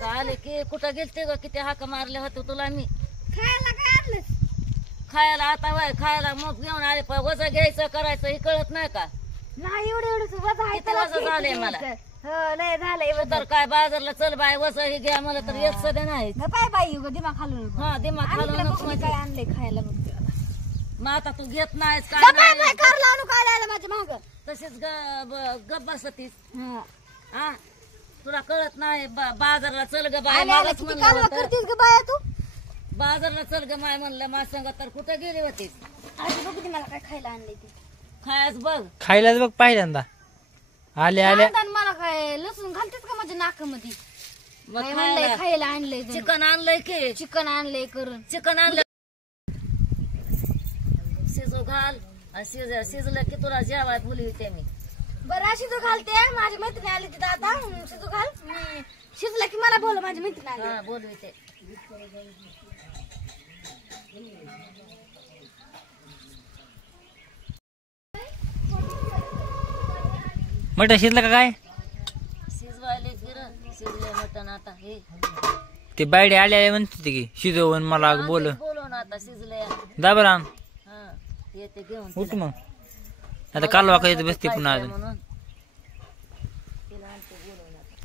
अगं आले की कुठं गेलते ग किती हाक मारले होते तुला मी खायला काय आणलं खायला आता वय खायला मग घेऊन आले पण वजा घ्यायचं करायचं हे कळत नाही का नाही एवढं वजा आहे किती वजा झालंय मला हो लय झालंय तू तर काय बाजारला चल बाय वजा हे घ्या मला तर येत सध्या नाही पाय बाई दिमाग खालून हा दिमाग घालून काय आणलंय खायला बघ मग आता तू घेत नाहीस काय काय नाही. कर लावून काय आलं माझ्या माग तशीच गप बसतीस हा तुला कळत नाही बाजारला चल ग बाय मलाच म्हणलं होतं. करतीस ग बाया तू बाजारला चल ग माय म्हणलं माझ्या संग तर कुठं गेली होतीस आधी बघ मला काय खायला आणलंय ते खायच बघ खायलाच बघ पहिल्यांदा आले आले आणि मला काय लसूण घालतेस का माझ्या नाकामध्ये मग काय म्हणलंय खायला आणलंय चिकन आणलंय की चिकन आणलंय करून चिकन आणलं शिजू घाल आणि शिजलं की तुला जेवाय बोलवते मी बरं शिजू घालते माझी मैत्रीण आली तिथं आता शिजू घाल मी शिजलं की मला बोल माझी मैत्रीण आली हा बोलवते मटण शिजलं का काय शिजवायले शिजले मटण आता हे ते बायडे आले आले म्हणत होते की शिजवून मला बोल बोलवून आता शिजले दाबर आण हा येते घेऊन उठ मग आता कालवा काही बसते पुन्हा अजून म्हणून तिला आणते बोलवून आता.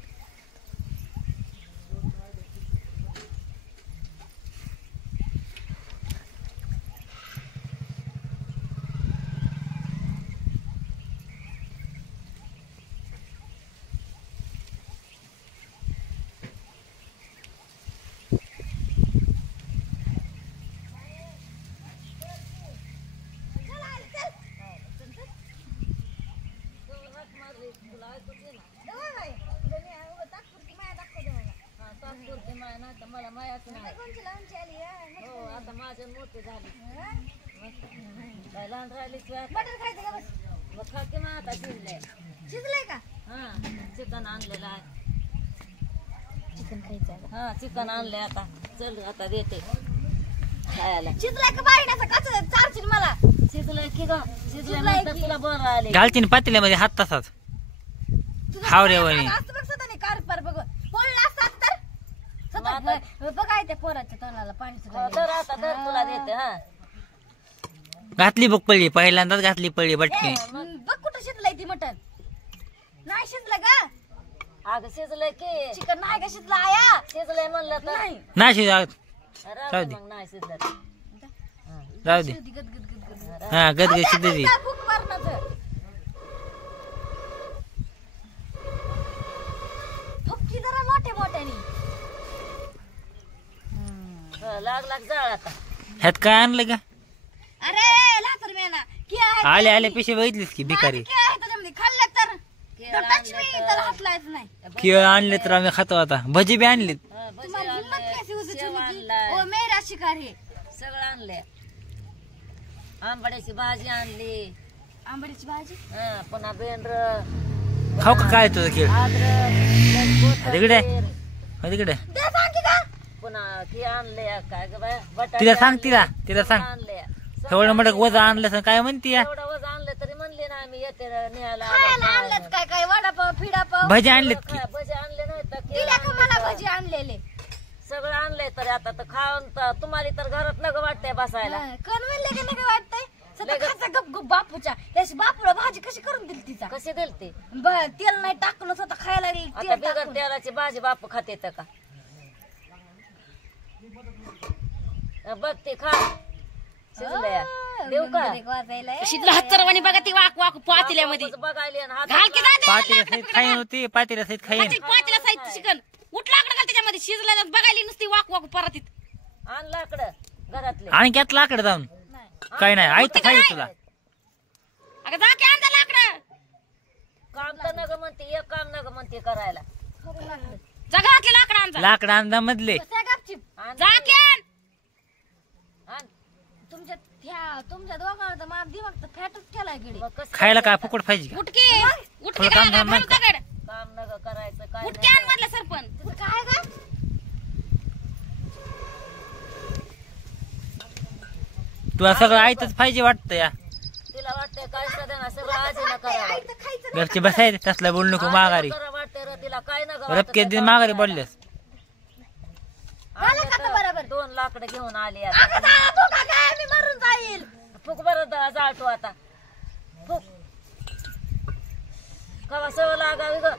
मला मायाच नाही हो आता माझ्या मोठे झाले काय लहान राहिलीच मटण खायचं का बस मग खा की मग आता शिजलंय शिजलंय का हा चिकन आणलेलं आहे चिकन खायचं हा चिकन आणलंय आता चल आता देते खायला शिजलंय का बाई असं कसं चारशील मला शिजलंय की ग शिजलंय तर तुला बरं आले घालतीन पातेल्यामध्ये हात तसाच हावऱ्यावानी असं बघ सदाने कार पर बघ पोळला असतात तर सतत बघाय त्या पोराच्या तोंडाला पाणी सुद्धा तर आता तर तुला देते हा घातली बघ पळली पहिल्यांदाच घातली पळली बटकी बघ कुठं शिजलंय ती मटण नाही शिजलं का अगं शिजलंय की चिकन नाही का शिजलं आया शिजलंय म्हणलं तर नाही नाही शिजत राहू दे मग नाही शिजलं तर. राहू दे गद गद गद गद हा गदगद शिजते ती भूक मरणाचं फुटकी जरा मोठ्या मोठ्यानी लाग जाळ आता ह्यात काय आणलं का अरे लातर मेला की आहे आले आले पिशे बघितलीस की भिकारी की आहे त्याच्यामध्ये खाल्लं तर टच मी तर हात लायचं नाही केळ आणले तर आम्ही खातो आता भजी बी आणलीत तुम्हाला हिम्मत कैसी उसे शेव चुनी की आणलाय. ओ मेरा शिकार है सगळं आणलंय आंबाड्याची भाजी आणली आंबडीची भाजी हा पुन्हा बेंड्र खाऊ का काय तुझं केळ अद्रक तिकडे तिकडे दे सांग की का पुन्हा ती आणले काय ग बाय बटाटे तिला सांग आणले, तिला सांग आणले एवढं मोठं वजा आणलं तर काय म्हणती या एवढं वज आणलं तरी म्हणले ना आम्ही येते न्यायला खायला आणलंच काय काय वडापाव फिडापाव भजी आणलीत की भजी आणले नाही तर दिल्या का मला भजी आणलेले सगळं आणलंय तरी आता तर खाऊन तुम्हाला तर घरात नग वाटतंय बसायला कोण म्हणले का नाही का वाटतंय सतत खायचा गप गप बापूच्या याची बापूला भाजी कशी करून दिली तिचा कशी दिलती तेल नाही टाकलं स्वतः खायला लागली आता तेल बिगर टाकून. तेलाची भाजी बापू खाते का बघ ते खा शिजलंय देऊ का एक वाजायला आहे. शिदला हत्तरवाणी बघा ती वाक वाक पातेल्यामध्ये बघायला आणि हात घाल की जाते पातेल्या सहित खाईन होती पातेल्या सहित खाईन पातेल्या साहित्य चिकन उठला आकडे घाल त्याच्यामध्ये शिजला बघायला नुसती वाक वाक परातीत आण लाकडं घरातले आणि त्यात लाकड जाऊन काय नाही आई तर खाई तुला अगं जा की आणता लाकडं काम तर नग म्हणते एक काम नग म्हणते करायला जगातले लाकडं आणता लाकड अंदा मधले बसा गपचीप. आण, जा की आण. आण. तुमच्या दोघांना तर माझा दिमाग तर फॅटच केलाय गडी मग कसं खायला काय फुकट पाहिजे का? उठकी उठकी थोडं काम धाम नाही का? काम नग करायचं काय उठकी आण म्हटलं सरपंच तुझं काय का तुला सगळं आयतच पाहिजे वाटतं या तिला वाटतंय काय सध्या सगळं आजीनं करावं तर खायचं घरचे बसायचे तसला बोलू नको माघारी करा वाटतंय रे तिला काय नग रपके दिन माघारी बोललेस 2 लाकडं घेऊन आली आता. अगं जाळा फुका काय मी मरून जाईल. फुक बरं जाळतो आता. फुक कवा सवय लागावी ग.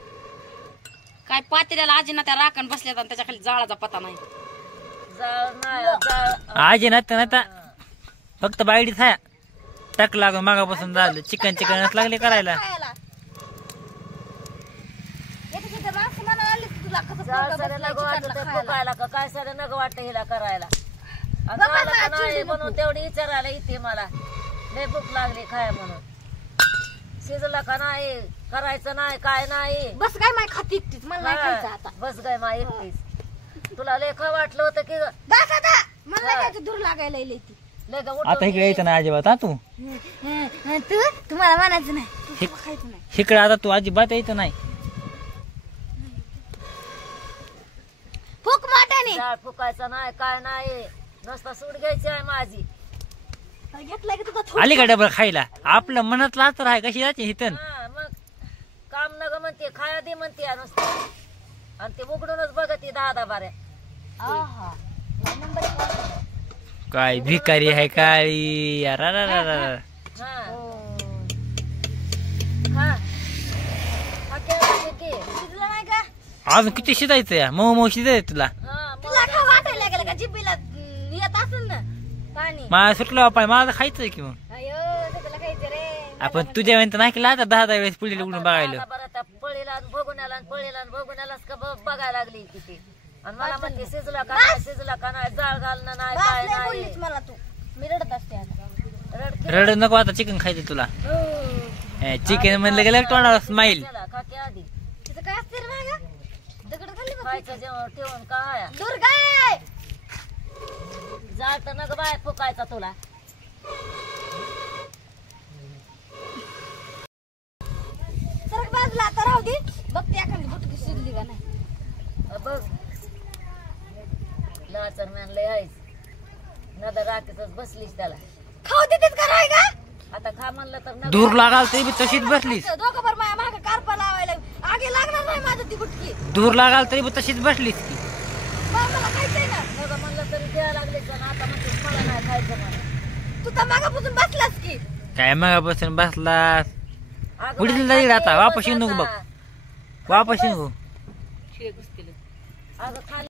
काय पातेल्याला आजीना त्या राखण बसल्यात आणि त्याच्या खाली जाळाचा पता नाही. जाळ नाही जाळ. आजी ना आता फक्त बायडी थाया टक लागून मागापासून झालं. चिकनच लागले करायला. खायला. येते तिथे माणसं म्हणायला लागली की तुला कसं जाळ पोरगं साऱ्या बसलंय नग वाटत चिकनला खायला. फुकायला का काय साऱ्या नग वाटत हिला करायला. आणि बाबा, झालं का माझी नाही चिडली म्हणून नको. तेवढी विचारायला येते मला. लय भूक लागली खाय म्हणून. शिजला का नाही करायचं नाही काय नाही. बस काय माय खाती एकटीच मला नाही खायचं आता. बस गाय मा एकटीच. तुला लेखा वाटलं होतं की ग? बस आता मला नाही खायचं दूर लागायला येईल ती. लय ग उठून आता इकडे यायचं ना अजिबात हा तू तू तुम्हाला म्हणायचं नाही तू खायचं नाही. इकडे आता तू अजिबात यायचं नाही. फुक मोठ्याने जाळ फुकायचं नाही काय नाही. नुसता सूट घ्यायची आहे माझी. घेतलाय की तुझा थोडं आली का डबल खायला. आपलं मनात लाच आहे कशी जाते हिथन. हा मग काम नग म्हणते खाया दे म्हणते नुसतं. आणि ते उघडूनच बघते 10 बाऱ्या. आहा नंबर 1. काय भिकारी आहे काळी. अरारारारा. हा हा हा केळं घे की. तुझं नाही का अजून किती शिजायचं या मऊ शिजायचं तुला. हा मग तुला का वाटायला गेलं का जिभेला येत असेल ना पाणी. मला सुटलं बापा मला खायचंय की मग. अयो तुला खायचं रे. आपण तुझ्या वेळेला नाही केला आता 10 वेळेस पुढे उघडून बघायला. बरं त्या पळीला आणि भोगुण्यालाच का बघायला लागली किती. आणि मला म्हणते शिजला का नाही शिजला का नाही. जाळ घालणं नाही काय बस लय नाही. बोललीस मला तू. मी रडत असते आता. रडकी रड नको आता चिकन खायचं तुला. चिकन म्हणलं गेलं तोंडावर स्माईल. चला खाके आधी. तिथं काय असते रे माझ्या दगड खाल्ली बघ. खायचं जेवण ठेवून का हाया. दुर्गा जाळ तर नग बाय फुकायचा तुला. सरक बाजूला आता राहू दे. बघते एखादी बुटकी शिजली का नाही. बघ लाचर मॅन लय आहेस. नद राखीच बसलीस त्याला. खाऊ देतेच का नाही का. आता खा म्हणलं तर नग. दूर लागाल तरी बी तशीच बसलीस. दोघं बरं माझ्या मागं कारपा लावायला आगे लागणार नाही माझं ती बुटकी. दूर लागाल तरी बी तशीच बसलीस की. मग मला खायचंय ना. नग म्हणलं तरी द्यायला लागलीस आणि आता म्हणतेस मला नाही खायचं म्हणून. तू तर मागापासून बसलास की. काय मगापासून बसलास. अगं पुढे बाई, जाईल आता खाली वापस येऊ नको बस बघ. आता. वापस येऊ नको. अगं खाली